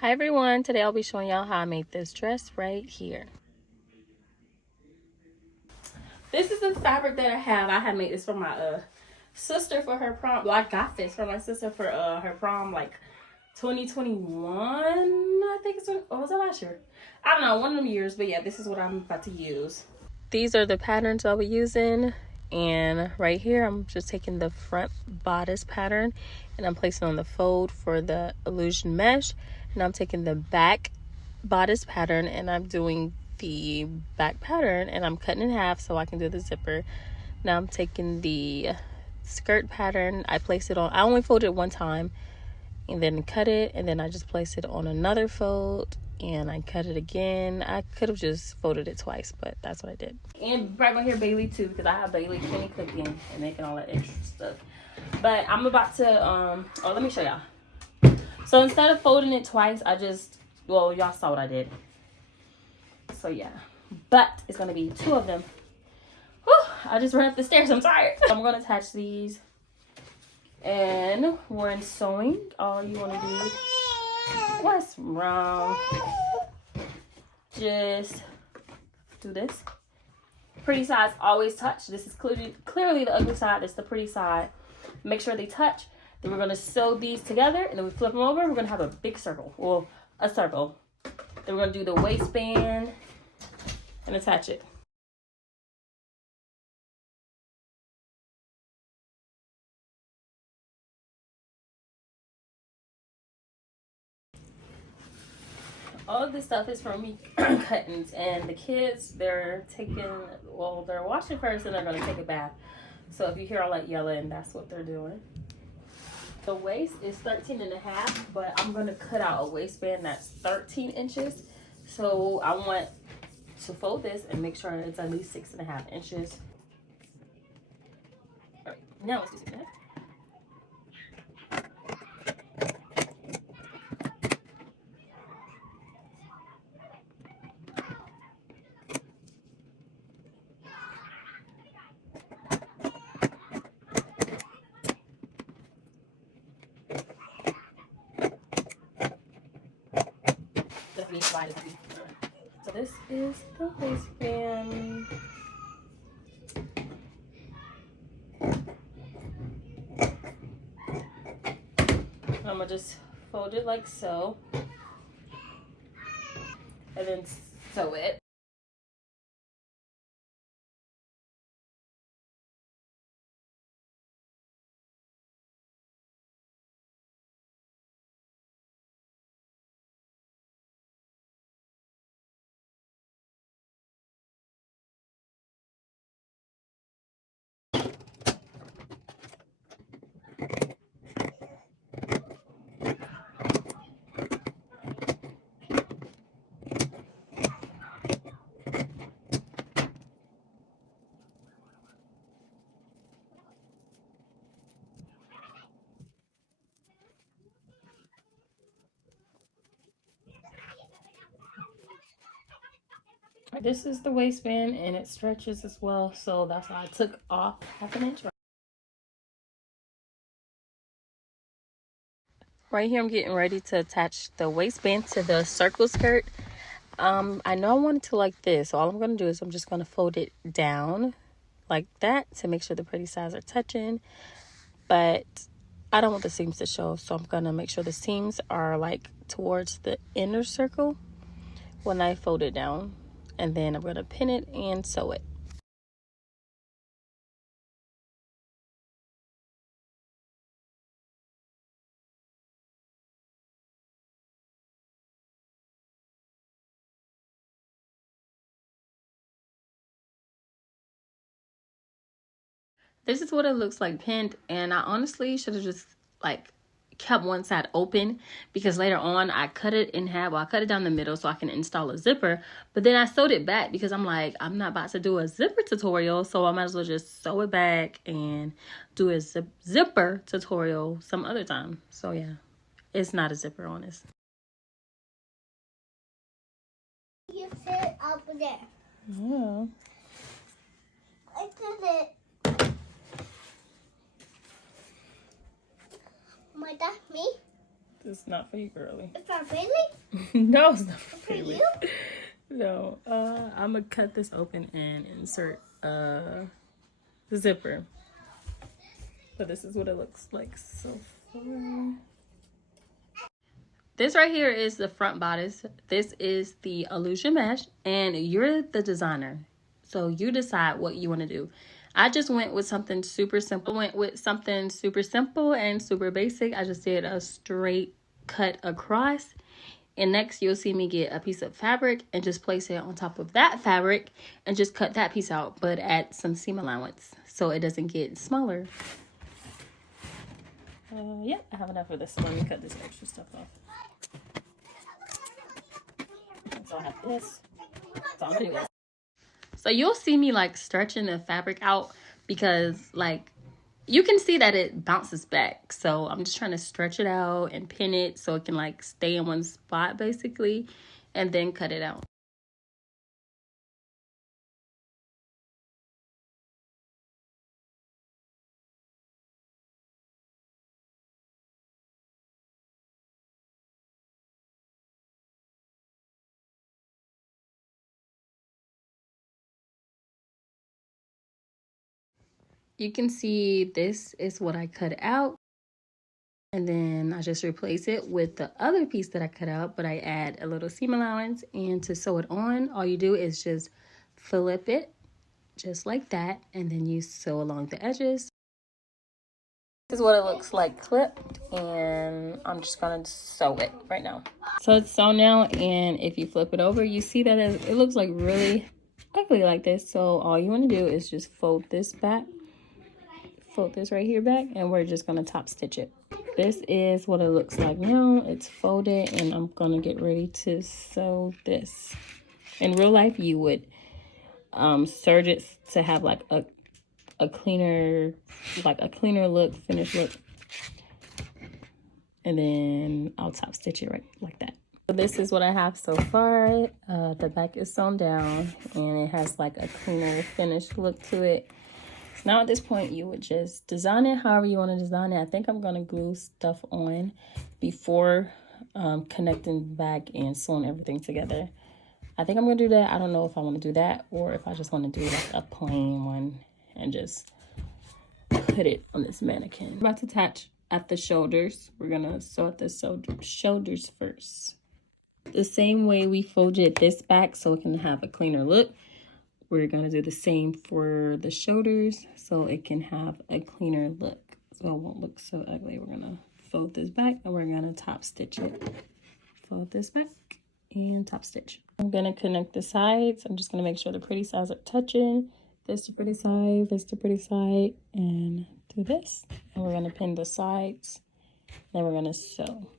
Hi everyone, today I'll be showing y'all how I made this dress right here. This is the fabric that I have. I had made this for my sister for her prom. Well, I got this for my sister for her prom like 2021, I think it's what was that last year? I don't know, one of them years, but yeah, this is what I'm about to use. These are the patterns I'll be using, and right here I'm just taking the front bodice pattern and I'm placing on the fold for the illusion mesh, and I'm taking the back bodice pattern and I'm doing the back pattern and I'm cutting in half so I can do the zipper. Now I'm taking the skirt pattern, I place it on, I only fold it one time and then cut it, and then I just place it on another fold and I cut it again. I could have just folded it twice, but that's what I did. And right over here Bailey too, because I have Bailey Kenny cooking and making all that extra stuff. But I'm about to oh, let me show y'all. So instead of folding it twice, I just, well, y'all saw what I did. So yeah, but it's gonna be two of them. Whew, I just ran up the stairs, I'm tired. I'm gonna attach these, and when sewing, all you wanna do, what's wrong? Just do this. Pretty sides always touch. This is clearly the ugly side. It's the pretty side. Make sure they touch. Then we're gonna sew these together, and then we flip them over. We're gonna have a big circle, well, a circle. Then we're gonna do the waistband and attach it. All of this stuff is from me cuttings, and the kids, they're washing first and they're gonna take a bath. So if you hear all that yelling, that's what they're doing. The waist is 13.5, but I'm gonna cut out a waistband that's 13 inches. So I want to fold this and make sure it's at least 6.5 inches. All right, now let's do 6.5. So this is the waistband. I'm gonna just fold it like so, and then sew it. This is the waistband, and it stretches as well, so that's why I took off 1/2 inch. Right here I'm getting ready to attach the waistband to the circle skirt. I know I want it to like this, so all I'm going to do is I'm just going to fold it down like that to make sure the pretty sides are touching, but I don't want the seams to show, so I'm going to make sure the seams are like towards the inner circle when I fold it down, and then I'm going to pin it and sew it. This is what it looks like pinned, and I honestly should have just like kept one side open, because later on I cut it in half. Well, I cut it down the middle so I can install a zipper, but then I sewed it back because I'm like, I'm not about to do a zipper tutorial, so I might as well just sew it back and do a zipper tutorial some other time. So yeah, it's not a zipper on this. You sit up there. Yeah. I did it. My, that's me. It's not for you, girly. It's not really? No, it's not for For you. you? No. I'm gonna cut this open and insert the zipper. But this is what it looks like so far. This right here is the front bodice. This is the illusion mesh, and you're the designer. So you decide what you want to do. I just went with something super simple. And super basic. I just did a straight cut across. And next you'll see me get a piece of fabric and just place it on top of that fabric and just cut that piece out, but add some seam allowance so it doesn't get smaller. Yep, I have enough of this. So let me cut this extra stuff off. So I have this. So I'm gonna do this. So you'll see me like stretching the fabric out because like you can see that it bounces back. So I'm just trying to stretch it out and pin it so it can like stay in one spot basically, and then cut it out. You can see this is what I cut out. And then I just replace it with the other piece that I cut out, but I add a little seam allowance. And to sew it on, all you do is just flip it just like that. And then you sew along the edges. This is what it looks like clipped. And I'm just going to sew it right now. So it's sewn now. And if you flip it over, you see that it looks like really ugly like this. So all you want to do is just fold this back. Fold this right here back, and we're just gonna top stitch it. This is what it looks like now. It's folded, and I'm gonna get ready to sew this. In real life, you would serge it to have like a cleaner look, finished look, and then I'll top stitch it right like that. So this is what I have so far. The back is sewn down, and it has like a cleaner finished look to it. Now at this point, you would just design it however you want to design it. I think I'm going to glue stuff on before connecting back and sewing everything together. I think I'm going to do that. I don't know if I want to do that or if I just want to do like a plain one and just put it on this mannequin. I'm about to attach at the shoulders. We're going to sew at the shoulders first. The same way we folded this back so it can have a cleaner look. We're going to do the same for the shoulders so it can have a cleaner look. So it won't look so ugly. We're going to fold this back and we're going to top stitch it. Fold this back and top stitch. I'm going to connect the sides. I'm just going to make sure the pretty sides are touching. This the pretty side, this the pretty side, and do this. And we're going to pin the sides. Then we're going to sew.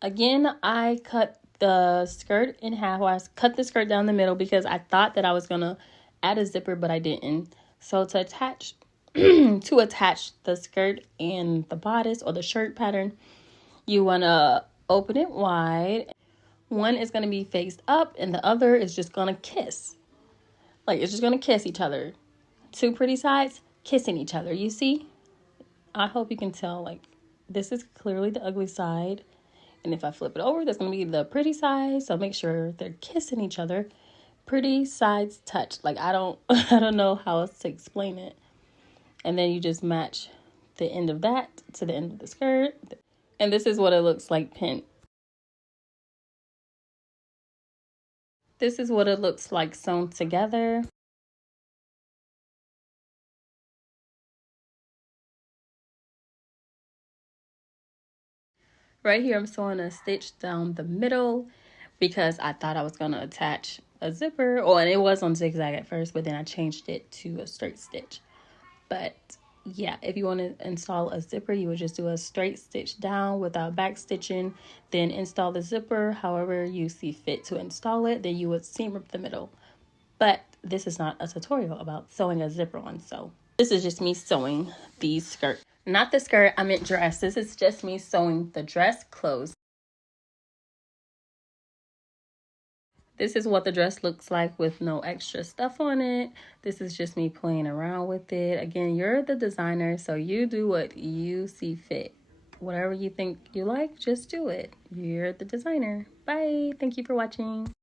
Again, I cut the skirt in half. I cut the skirt down the middle because I thought that I was gonna add a zipper, but I didn't. So to attach the skirt and the bodice or the shirt pattern, you wanna open it wide. One is gonna be faced up and the other is just gonna kiss. Like it's just gonna kiss each other. Two pretty sides kissing each other. You see? I hope you can tell, like this is clearly the ugly side. And if I flip it over, that's going to be the pretty side. So make sure they're kissing each other. Pretty sides touch. Like, I don't know how else to explain it. And then you just match the end of that to the end of the skirt. And this is what it looks like pinned. This is what it looks like sewn together. Right here, I'm sewing a stitch down the middle because I thought I was going to attach a zipper. Oh, and it was on zigzag at first, but then I changed it to a straight stitch. But yeah, if you want to install a zipper, you would just do a straight stitch down without back stitching. Then install the zipper however you see fit to install it. Then you would seam rip the middle. But this is not a tutorial about sewing a zipper on. So this is just me sewing the skirt. Not the skirt, I meant dress. This is just me sewing the dress closed. This is what the dress looks like with no extra stuff on it. This is just me playing around with it. Again, you're the designer, so you do what you see fit whatever you think you like, just do it. You're the designer. Bye. Thank you for watching.